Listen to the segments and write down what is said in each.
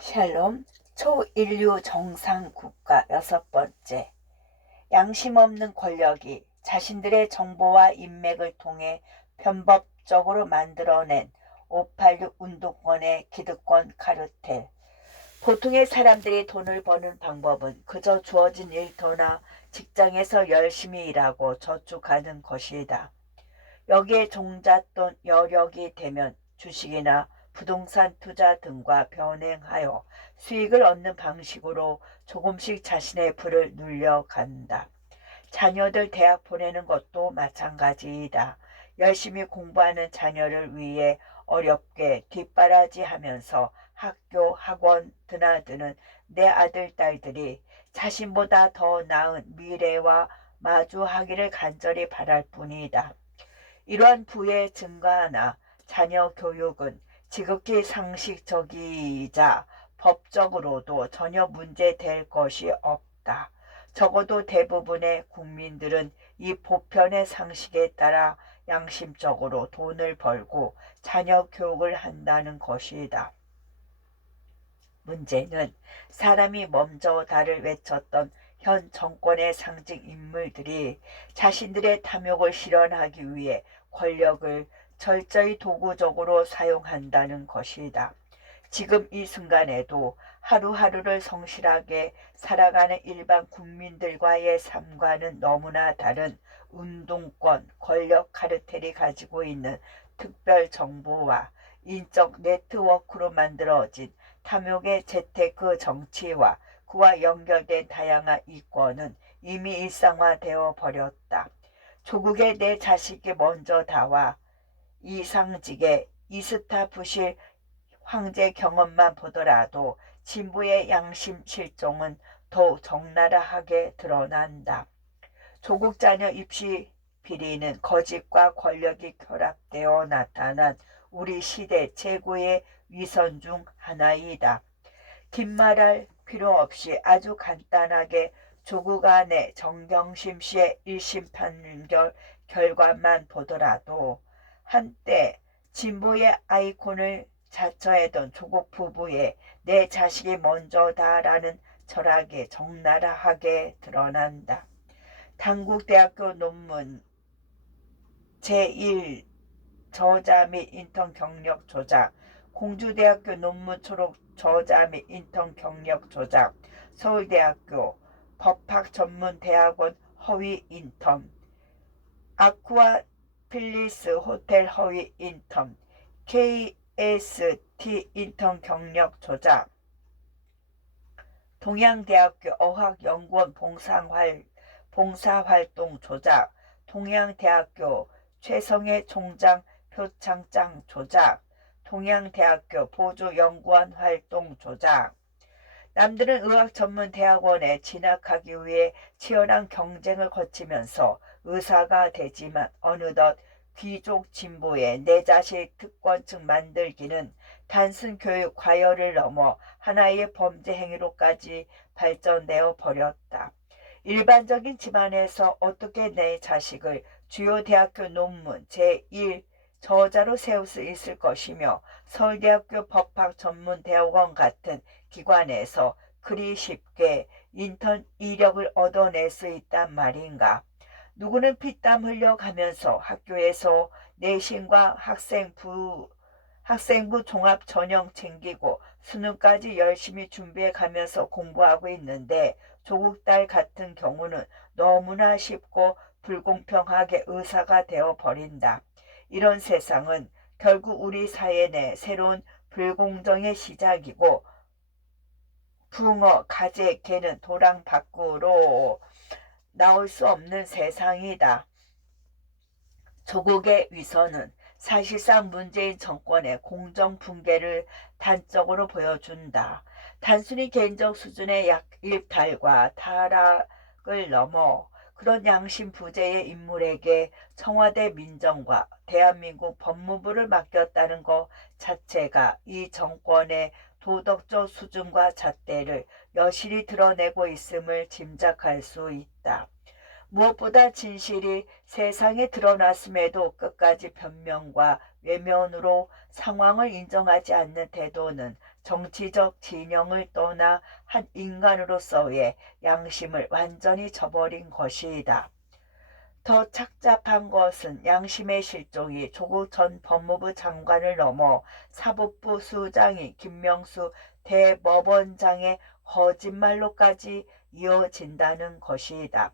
샬롬, 초인류 정상국가 6번째. 양심 없는 권력이 자신들의 정보와 인맥을 통해 편법적으로 만들어낸 586 운동권의 기득권 카르텔. 보통의 사람들이 돈을 버는 방법은 그저 주어진 일터나 직장에서 열심히 일하고 저축하는 것이다. 여기에 종잣돈 여력이 되면 주식이나 부동산 투자 등과 병행하여 수익을 얻는 방식으로 조금씩 자신의 부를 눌려간다. 자녀들 대학 보내는 것도 마찬가지이다. 열심히 공부하는 자녀를 위해 어렵게 뒷바라지하면서 학교, 학원 드나드는 내 아들, 딸들이 자신보다 더 나은 미래와 마주하기를 간절히 바랄 뿐이다. 이러한 부의 증가나 자녀 교육은 지극히 상식적이자 법적으로도 전혀 문제될 것이 없다. 적어도 대부분의 국민들은 이 보편의 상식에 따라 양심적으로 돈을 벌고 자녀 교육을 한다는 것이다. 문제는 사람이 먼저 달을 외쳤던 현 정권의 상징 인물들이 자신들의 탐욕을 실현하기 위해 권력을 철저히 도구적으로 사용한다는 것이다. 지금 이 순간에도 하루하루를 성실하게 살아가는 일반 국민들과의 삶과는 너무나 다른 운동권, 권력 카르텔이 가지고 있는 특별 정보와 인적 네트워크로 만들어진 탐욕의 재테크 정치와 그와 연결된 다양한 이권은 이미 일상화되어 버렸다. 조국의 내 자식이 먼저 다와 이상직의 이스타 부실 황제 경험만 보더라도 진부의 양심 실종은 더욱 적나라하게 드러난다. 조국 자녀 입시 비리는 거짓과 권력이 결합되어 나타난 우리 시대 최고의 위선 중 하나이다. 긴 말할 필요 없이 아주 간단하게 조국 안의 정경심 씨의 1심 판결 결과만 보더라도 한때 진보의 아이콘을 자처했던 조국 부부의 내 자식이 먼저다라는 철학이 적나라하게 드러난다. 단국대학교 논문 제1 저자 및 인턴 경력 조작, 공주대학교 논문 초록 저자 및 인턴 경력 조작, 서울대학교 법학전문대학원 허위 인턴, 아쿠아 필리스 호텔 허위 인턴, KST 인턴 경력 조작, 동양대학교 어학연구원 봉사활동 조작, 동양대학교 최성해 총장 표창장 조작, 동양대학교 보조연구원 활동 조작. 남들은 의학전문대학원에 진학하기 위해 치열한 경쟁을 거치면서 의사가 되지만 어느덧 귀족 진보의 내 자식 특권층 만들기는 단순 교육 과열을 넘어 하나의 범죄 행위로까지 발전되어 버렸다. 일반적인 집안에서 어떻게 내 자식을 주요 대학교 논문 제1 저자로 세울 수 있을 것이며 서울대학교 법학전문대학원 같은 기관에서 그리 쉽게 인턴 이력을 얻어낼 수 있단 말인가. 누구는 피땀 흘려가면서 학교에서 내신과 학생부 종합 전형 챙기고 수능까지 열심히 준비해 가면서 공부하고 있는데 조국 딸 같은 경우는 너무나 쉽고 불공평하게 의사가 되어 버린다. 이런 세상은 결국 우리 사회 내 새로운 불공정의 시작이고 붕어, 가재, 개는 도랑 밖으로 나올 수 없는 세상이다. 조국의 위선은 사실상 문재인 정권의 공정 붕괴를 단적으로 보여준다. 단순히 개인적 수준의 일탈과 타락을 넘어 그런 양심 부재의 인물에게 청와대 민정과 대한민국 법무부를 맡겼다는 것 자체가 이 정권의 도덕적 수준과 잣대를 여실히 드러내고 있음을 짐작할 수 있다. 무엇보다 진실이 세상에 드러났음에도 끝까지 변명과 외면으로 상황을 인정하지 않는 태도는 정치적 진영을 떠나 한 인간으로서의 양심을 완전히 저버린 것이다. 더 착잡한 것은 양심의 실종이 조국 전 법무부 장관을 넘어 사법부 수장인 김명수 대법원장의 거짓말로까지 이어진다는 것이다.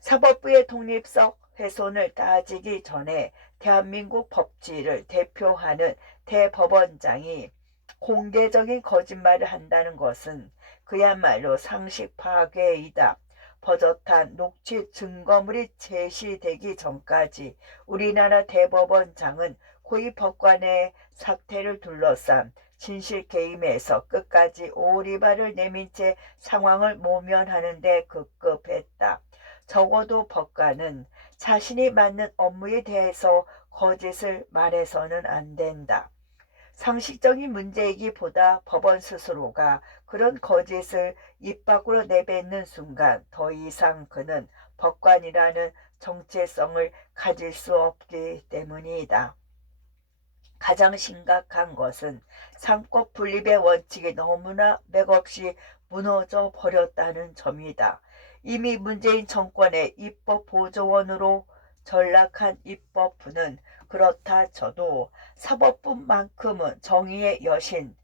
사법부의 독립성 훼손을 따지기 전에 대한민국 법치를 대표하는 대법원장이 공개적인 거짓말을 한다는 것은 그야말로 상식 파괴이다. 버젓한 녹취 증거물이 제시되기 전까지 우리나라 대법원장은 고위 법관의 사태를 둘러싼 진실 게임에서 끝까지 오리발을 내민 채 상황을 모면하는 데 급급했다. 적어도 법관은 자신이 맡는 업무에 대해서 거짓을 말해서는 안 된다. 상식적인 문제이기보다 법원 스스로가 그런 거짓을 입 밖으로 내뱉는 순간 더 이상 그는 법관이라는 정체성을 가질 수 없기 때문이다. 가장 심각한 것은 상권 분립의 원칙이 너무나 맥없이 무너져 버렸다는 점이다. 이미 문재인 정권의 입법보조원으로 전락한 입법부는 그렇다 쳐도 사법부만큼은 정의의 여신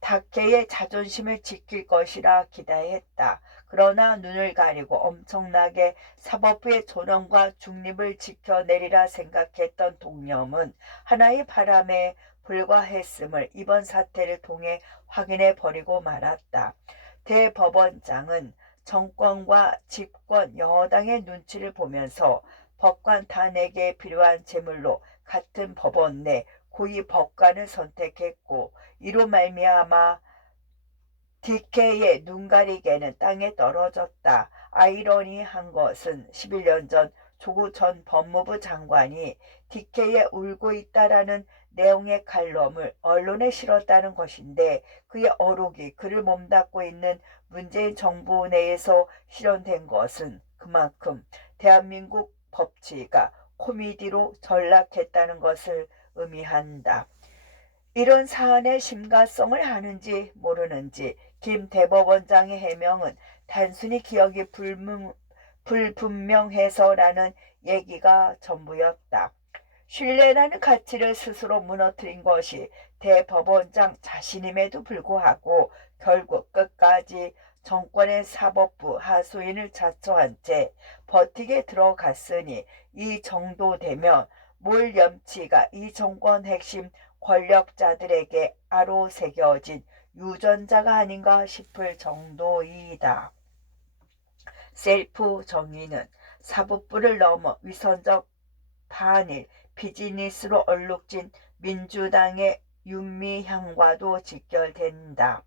닥케의 자존심을 지킬 것이라 기대했다. 그러나 눈을 가리고 엄청나게 사법부의 존엄과 중립을 지켜내리라 생각했던 동념은 하나의 바람에 불과했음을 이번 사태를 통해 확인해 버리고 말았다. 대법원장은 정권과 집권 여당의 눈치를 보면서 법관 탄핵에 필요한 제물로 같은 법원 내 고위 법관을 선택했고 이로 말미암아 DK의 눈가리개는 땅에 떨어졌다. 아이러니한 것은 11년 전 조국 전 법무부 장관이 DK에 울고 있다라는 내용의 칼럼을 언론에 실었다는 것인데 그의 어록이 그를 몸담고 있는 문재인 정부 내에서 실현된 것은 그만큼 대한민국 법치가 코미디로 전락했다는 것을 의미한다. 이런 사안의 심각성을 아는지 모르는지 김 대법원장의 해명은 단순히 기억이 불분명해서라는 얘기가 전부였다. 신뢰라는 가치를 스스로 무너뜨린 것이 대법원장 자신임에도 불구하고 결국 끝까지 정권의 사법부 하수인을 자처한 채 버티게 들어갔으니 이 정도 되면 물 염치가 이 정권 핵심 권력자들에게 아로새겨진 유전자가 아닌가 싶을 정도이다. 셀프 정의는 사법부를 넘어 위선적 반일 비즈니스로 얼룩진 민주당의 윤미향과도 직결된다.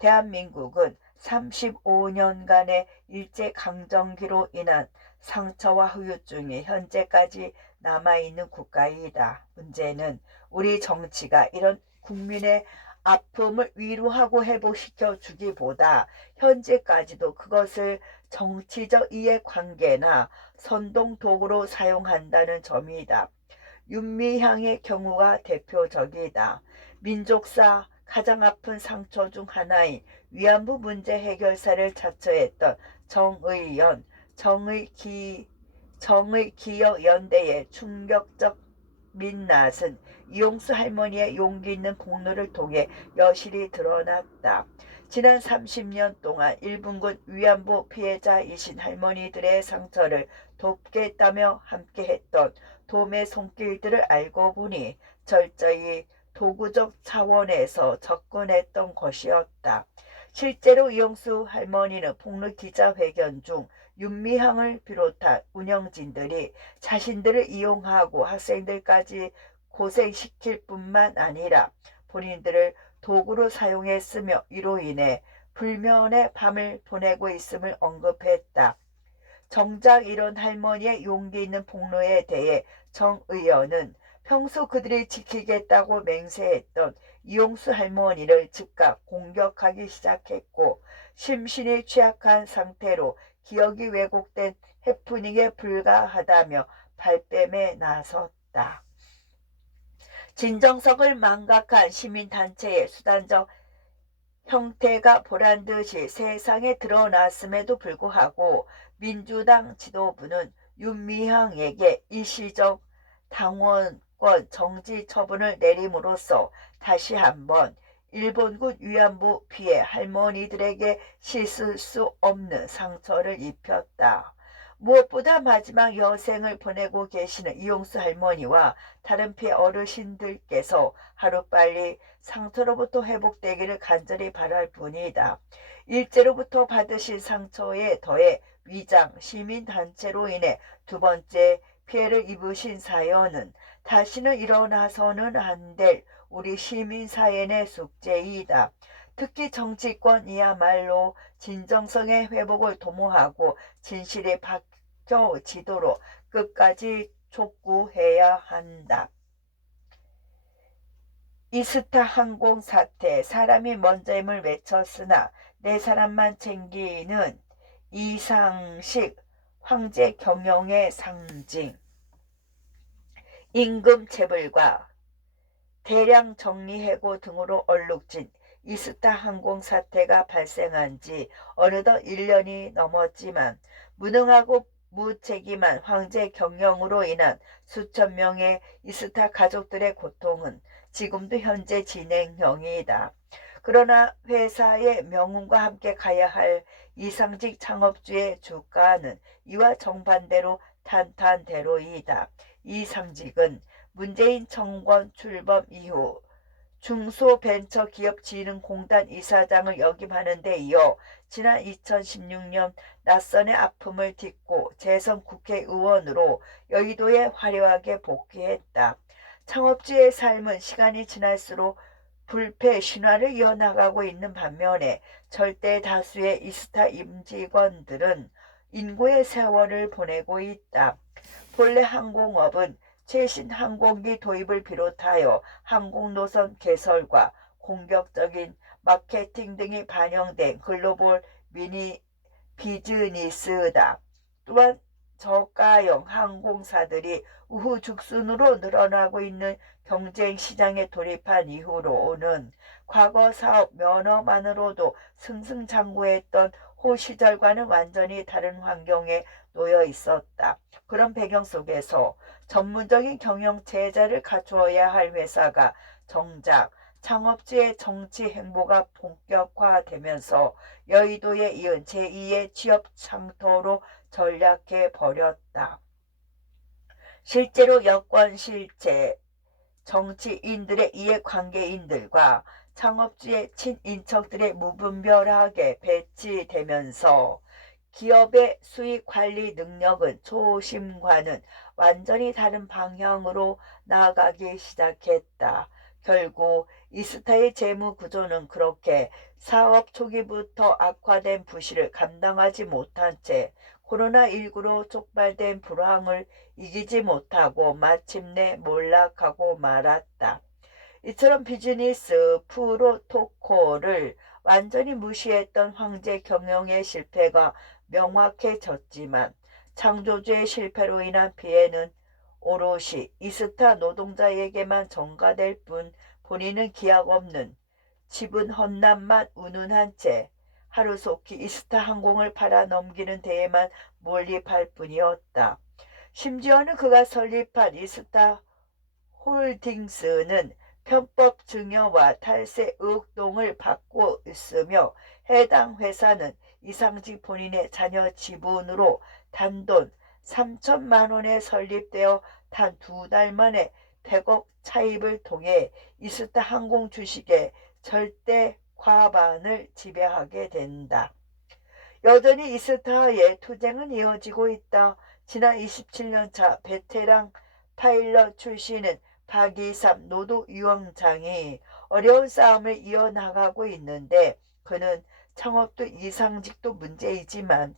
대한민국은 35년간의 일제강점기로 인한 상처와 후유증이 현재까지 남아있는 국가이다. 문제는 우리 정치가 이런 국민의 아픔을 위로하고 회복시켜 주기보다 현재까지도 그것을 정치적 이해관계나 선동도구로 사용한다는 점이다. 윤미향의 경우가 대표적이다. 민족사 가장 아픈 상처 중 하나인 위안부 문제 해결사를 자처했던 정의연, 정의기여연대의 충격적 민낯은 이용수 할머니의 용기 있는 폭로를 통해 여실히 드러났다. 지난 30년 동안 일본군 위안부 피해자이신 할머니들의 상처를 돕겠다며 함께했던 도움의 손길들을 알고 보니 철저히 도구적 차원에서 접근했던 것이었다. 실제로 이용수 할머니는 폭로 기자회견 중 윤미향을 비롯한 운영진들이 자신들을 이용하고 학생들까지 고생시킬 뿐만 아니라 본인들을 도구로 사용했으며 이로 인해 불면의 밤을 보내고 있음을 언급했다. 정작 이런 할머니의 용기 있는 폭로에 대해 정 의원은 평소 그들이 지키겠다고 맹세했던 이용수 할머니를 즉각 공격하기 시작했고 심신이 취약한 상태로 기억이 왜곡된 해프닝에 불과하다며 발뺌에 나섰다. 진정성을 망각한 시민단체의 수단적 형태가 보란듯이 세상에 드러났음에도 불구하고 민주당 지도부는 윤미향에게 일시적 당원권 정지 처분을 내림으로써 다시 한번 일본군 위안부 피해 할머니들에게 씻을 수 없는 상처를 입혔다. 무엇보다 마지막 여생을 보내고 계시는 이용수 할머니와 다른 피해 어르신들께서 하루빨리 상처로부터 회복되기를 간절히 바랄 뿐이다. 일제로부터 받으신 상처에 더해 위장 시민단체로 인해 두 번째 피해를 입으신 사연은 다시는 일어나서는 안 될 우리 시민사회의 숙제이다. 특히 정치권이야말로 진정성의 회복을 도모하고 진실이 밝혀지도록 끝까지 촉구해야 한다. 이스타 항공 사태, 사람이 먼저임을 외쳤으나 네 사람만 챙기는 이상식 황제 경영의 상징. 임금 체불과 대량 정리해고 등으로 얼룩진 이스타 항공 사태가 발생한 지 어느덧 1년이 넘었지만 무능하고 무책임한 황제 경영으로 인한 수천 명의 이스타 가족들의 고통은 지금도 현재 진행형이다. 그러나 회사의 명운과 함께 가야 할 이상직 창업주의 주가는 이와 정반대로 탄탄대로이다. 이상직은 문재인 정권 출범 이후 중소벤처기업진흥공단 이사장을 역임하는 데 이어 지난 2016년 낯선의 아픔을 딛고 재선 국회의원으로 여의도에 화려하게 복귀했다. 창업주의 삶은 시간이 지날수록 불패 신화를 이어나가고 있는 반면에 절대 다수의 이스타 임직원들은 인고의 세월을 보내고 있다. 본래 항공업은 최신 항공기 도입을 비롯하여 항공노선 개설과 공격적인 마케팅 등이 반영된 글로벌 미니 비즈니스다. 또한 저가형 항공사들이 우후죽순으로 늘어나고 있는 경쟁 시장에 돌입한 이후로는 과거 사업 면허만으로도 승승장구했던 호 시절과는 완전히 다른 환경에 놓여 있었다. 그런 배경 속에서 전문적인 경영 체제를 갖추어야 할 회사가 정작 창업주의 정치 행보가 본격화되면서 여의도에 이은 제2의 취업 창터로 전락해 버렸다. 실제로 여권 실체, 정치인들의 이해관계인들과 창업주의 친인척들의 무분별하게 배치되면서 기업의 수익 관리 능력은 초심과는 완전히 다른 방향으로 나아가기 시작했다. 결국 이스타의 재무 구조는 그렇게 사업 초기부터 악화된 부실을 감당하지 못한 채 코로나19로 촉발된 불황을 이기지 못하고 마침내 몰락하고 말았다. 이처럼 비즈니스 프로토콜을 완전히 무시했던 황제 경영의 실패가 명확해졌지만 창조주의 실패로 인한 피해는 오롯이 이스타 노동자에게만 전가될 뿐 본인은 기약 없는 지분 헌납만 운운한 채 하루속히 이스타 항공을 팔아 넘기는 데에만 몰입할 뿐이었다. 심지어는 그가 설립한 이스타 홀딩스는 편법 증여와 탈세 의혹동을 받고 있으며 해당 회사는 이상직 본인의 자녀 지분으로 단돈 3천만 원에 설립되어 단 2달 만에 100억 차입을 통해 이스타 항공 주식의 절대 과반을 지배하게 된다. 여전히 이스타의 투쟁은 이어지고 있다. 지난 27년차 베테랑 파일럿 출신은 박이삼 노도위원장이 어려운 싸움을 이어나가고 있는데 그는 창업도 이상직도 문제이지만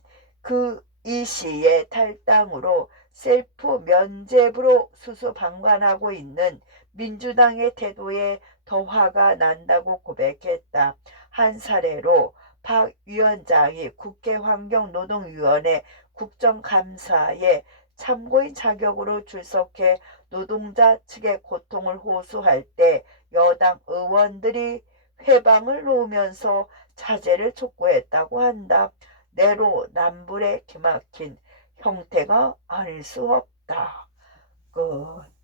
이 시에 탈당으로 셀프 면죄부로 수수방관하고 있는 민주당의 태도에 더 화가 난다고 고백했다. 한 사례로 박 위원장이 국회환경노동위원회 국정감사에 참고인 자격으로 출석해 노동자 측의 고통을 호소할 때 여당 의원들이 회방을 놓으면서 자제를 촉구했다고 한다. 내로남불의 기막힌 형태가 아닐 수 없다. 끝.